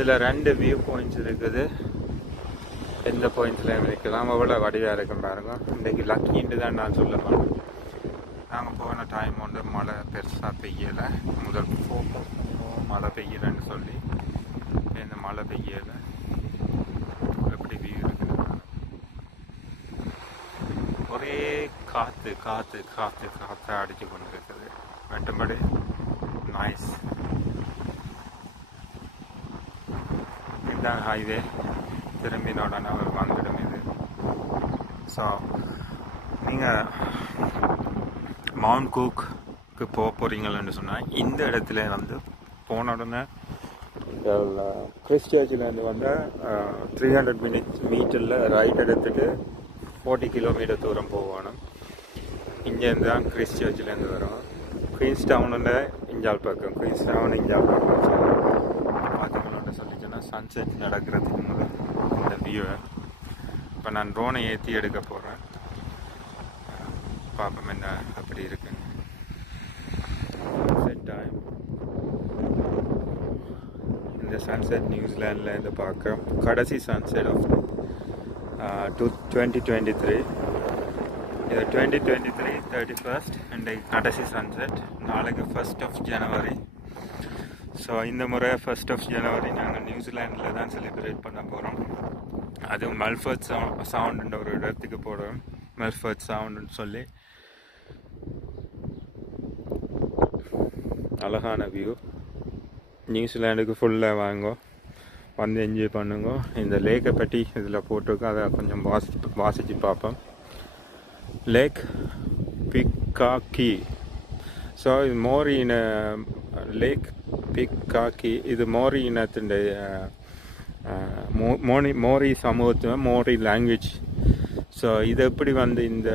இதில் 2 view points இருக்குது. எந்த பாயிண்ட்ஸ்லையும் இருக்கலாம். அவ்வளோ வடிவாக இருக்கும் பாருங்க. இன்றைக்கு லக்கின்ட்டு தான் நான் சொல்ல மாட்டேன். நாங்கள் போன டைம் வந்து மழை பெருசாக பெய்யலை. முதல் ஃபோக்கஸ் மழை பெய்யலைன்னு சொல்லி இந்த மழை பெய்யலை. எப்படி வியூ இருக்குது, ஒரே காற்று காற்று காற்று காற்று அடித்து கொண்டு இருக்குது. மற்றபடி நைஸ். இதுதான் ஹைவே. திரும்பினோட நான் வந்துடும் இது. ஸோ நீங்கள் மவுண்ட் கூக்கு போக போகிறீங்கன்னு சொன்னால் இந்த இடத்துல வந்து போன உடனே இந்த கிறிஸ்ட் சர்ச்சிலேருந்து வந்து 300 மீட்டரில் ரைட் எடுத்துட்டு 40 கிலோமீட்டர் தூரம் போகணும். இங்கேருந்து தான் கிறிஸ்ட் சர்ச்சிலேருந்து வரும். குயின்ஸ் டவுனில் இஞ்சால் பக்கம், குயின்ஸ் டவுன் இஞ்சால் பக்கம் பார்த்துக்கணுன்னு சொல்லிச்சோன்னா சன்செட் நடக்கிறதுக்கு முதல் இந்த வியூவை இப்போ நான் ட்ரோனை ஏற்றி எடுக்க போகிறேன். பார்ப்போம் என்ன அப்படி இருக்குன்னு. செட் டைம் இந்த சன்செட் நியூசிலாண்டில் இருந்து பார்க்குறோம். கடைசி சன்செட் ஆஃப் 2023. இது 2023 31st இன்றைக்கு கடைசி சன்செட். நாளைக்கு 1st of January. ஸோ இந்த முறை 1st of January நாங்கள் நியூசிலாண்டில் தான் செலிப்ரேட் பண்ண போகிறோம். அதுவும் மெல்ஃபர்ட் சவுண்டுன்ற ஒரு இடத்துக்கு போகிறோம். மெல்ஃபர்ட் சவுண்டுன்னு சொல்லி அழகான வியூ. நியூசிலாண்டுக்கு ஃபுல்லாக வாங்கோ, வந்து என்ஜாய் பண்ணுங்க. இந்த லேக்கை பற்றி இதில் போட்டிருக்கோம், அதை கொஞ்சம் வாசித்து பார்ப்போம். லேக் புக்காக்கி. ஸோ இது மோரி இன லேக் புக்காக்கி. இது மோரி இனத்தின் மோரி சமூகத்து மோரி லாங்குவேஜ். ஸோ இது எப்படி வந்து இந்த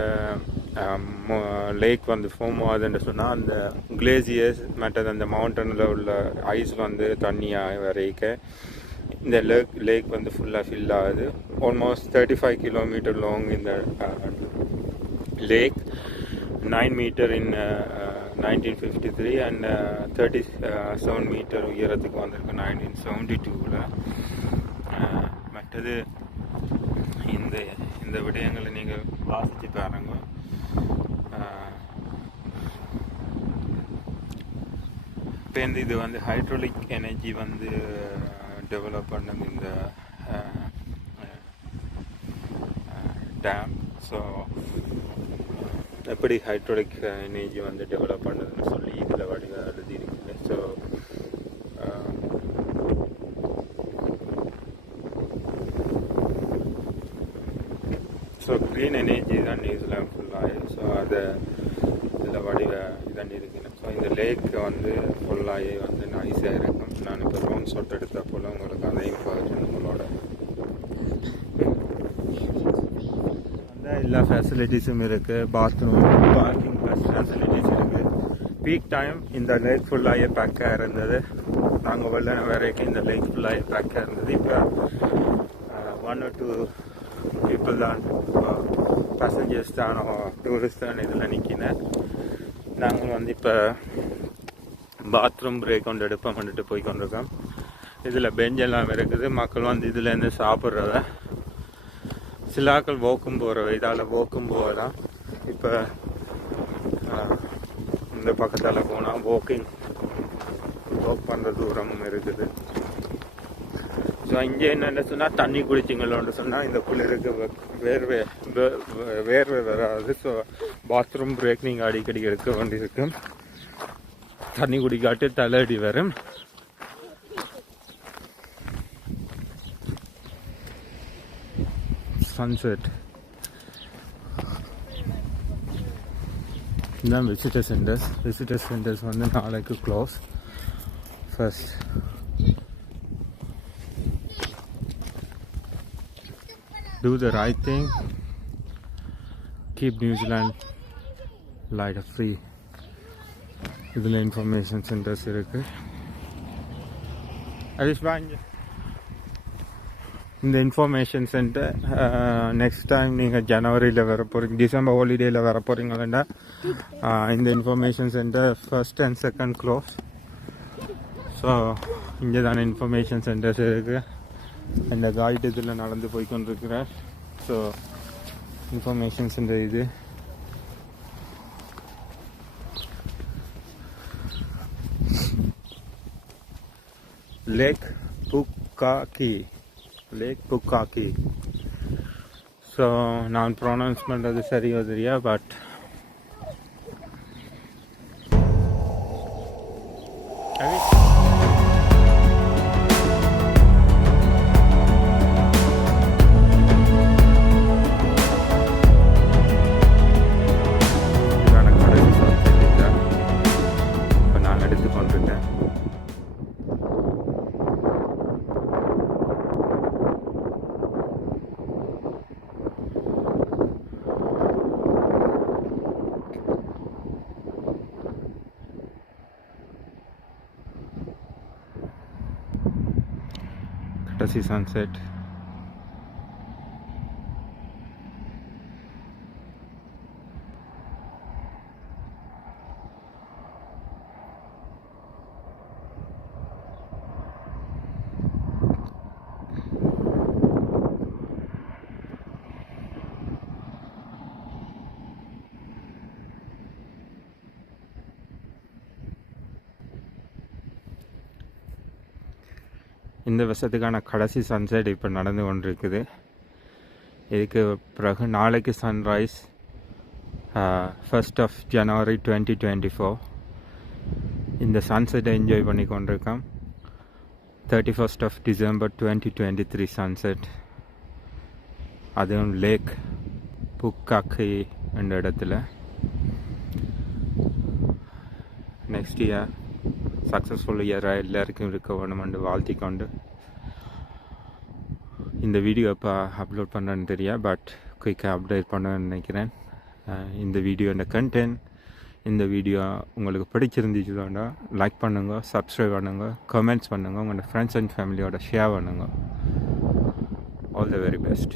லேக் வந்து ஃபார்ம் ஆகுதுன்னு சொன்னால் அந்த கிளேசியர்ஸ் மற்றது அந்த மவுண்டனில் உள்ள ஐஸ் வந்து தண்ணியாக வரைக்க இந்த லேக் வந்து ஃபுல்லாக ஃபில் ஆகுது. ஆல்மோஸ்ட் 35 கிலோமீட்டர் லாங் இந்த lake. 9 metre in 1953 and 37 metre உயரத்துக்கு வந்திருக்கு 1972. மற்றது இந்த விடயங்களை நீங்கள் வாசித்து பாருங்க. இப்போ இது வந்து ஹைட்ரோலிக் எனர்ஜி வந்து டெவலப் பண்ணது இந்த டேம். ஸோ எப்படி ஹைட்ரோலிக் எனர்ஜி வந்து டெவலப் பண்ணதுன்னு சொல்லி இதில் வடிவாக எழுதியிருக்குங்க. ஸோ க்ரீன் எனர்ஜி தான் நியூசிலாந்து ஃபுல்லாக. ஸோ அதை இதில் வடிவாக இதான் இருக்குன்னு. ஸோ இந்த லேக் வந்து ஃபுல்லாகி வந்து நைஸாக இருக்கும். நான் இப்போ ட்ரோன் ஷாட் எடுத்த போல் உங்களுக்கு அதை இன்ஃபர்மேஷன் உங்களோட அந்த எல்லா ஃபெசிலிட்டிஸும் இருக்குது. பாத்ரூம், பார்க்கிங் ஃபெசிலிட்டிஸ் இருக்குது. பீக் டைம் இந்த லேக் ஃபுல்லாகவே பேக்காக இருந்தது. நாங்கள் வெள்ளன வரைக்கும் இந்த லேக் ஃபுல்லாகவே பேக்காக இருந்தது. இப்போ 1 or 2 people தான், பேசஞ்சர்ஸ் தான், டூரிஸ்ட் தான் இதில் நிற்கினேன். நாங்கள் வந்து இப்போ பாத்ரூம் பிரேக் கொண்டு எடுப்போம் வந்துட்டு போய் கொண்டிருக்கோம். இதில் பெஞ்செல்லாம் இருக்குது. மக்கள் வந்து இதுலேருந்து சாப்பிட்றத, சிலாக்கள் வாக்கும் போகிறவ, இதால் வாக்கும் போகலாம். இப்போ இந்த பக்கத்தால் போனால் வாக் பண்ணுற தூரமும் இருக்குது. ஸோ இங்கே என்னென்ன சொன்னால் தண்ணி குடிச்சிங்களோன்னு சொன்னால் இந்த குளிருக்கு வேர்வை வராது. ஸோ பாத்ரூம் பிரேக் நீங்கள் அடிக்கடி எடுக்க வேண்டியிருக்கும். தண்ணி குடிக்காட்டு தலையடி வரும். சன்செட் இதுதான் விசிட்டர் சென்டர்ஸ். விசிட்டர் சென்டர்ஸ் வந்து நாளைக்கு close. First do the right thing, keep New Zealand light free. இதில் இன்ஃபர்மேஷன் சென்டர்ஸ் இருக்கு. இந்த இன்ஃபர்மேஷன் சென்டர் நெக்ஸ்ட் டைம் நீங்கள் ஜனவரியில் வர போகிறீங்க, டிசம்பர் ஹாலிடேயில் வர போகிறீங்களா, இந்த information centre 1st and 2nd close. So இங்கே தானே இன்ஃபர்மேஷன் சென்டர்ஸ் இருக்குது. இந்த கைடு இதில் நடந்து போய் கொண்டிருக்கிறார். ஸோ இன்ஃபர்மேஷன் சென்டர் இது. லேக் புக்காக்கி. ஸோ நான் ப்ரொனவுன்ஸ் பண்ணுறது சரியோ தெரியா, பட் கடைசி சன்செட். இந்த வருஷத்துக்கான கடைசி சன்செட் இப்போ நடந்து கொண்டிருக்குது. இதுக்கு பிறகு நாளைக்கு சன்ரைஸ் 1st of January 2024. இந்த சன்செட்டை என்ஜாய் பண்ணி கொண்டிருக்கோம். 31st of December 2023 sunset. அதுவும் லேக் புக்காக்கி என்ற இடத்துல. நெக்ஸ்ட் இயர் சக்ஸஸ்ஃபுல் இயராக எல்லாருக்கும் இருக்க வேணுமென்று வாழ்த்திக்கொண்டு, இந்த வீடியோ இப்போ அப்லோட் பண்ணுறேன்னு தெரியாது, பட் குயிக்காக அப்டேட் பண்ணணும்னு நினைக்கிறேன். இந்த வீடியோ, இந்த கண்டென்ட், இந்த வீடியோ உங்களுக்கு பிடிச்சிருந்துச்சுன்னா லைக் பண்ணுங்க, சப்ஸ்கிரைப் பண்ணுங்க, கமெண்ட்ஸ் பண்ணுங்கள், உங்களோட ஃப்ரெண்ட்ஸ் அண்ட் ஃபேமிலியோட ஷேர் பண்ணுங்கள். All the very best.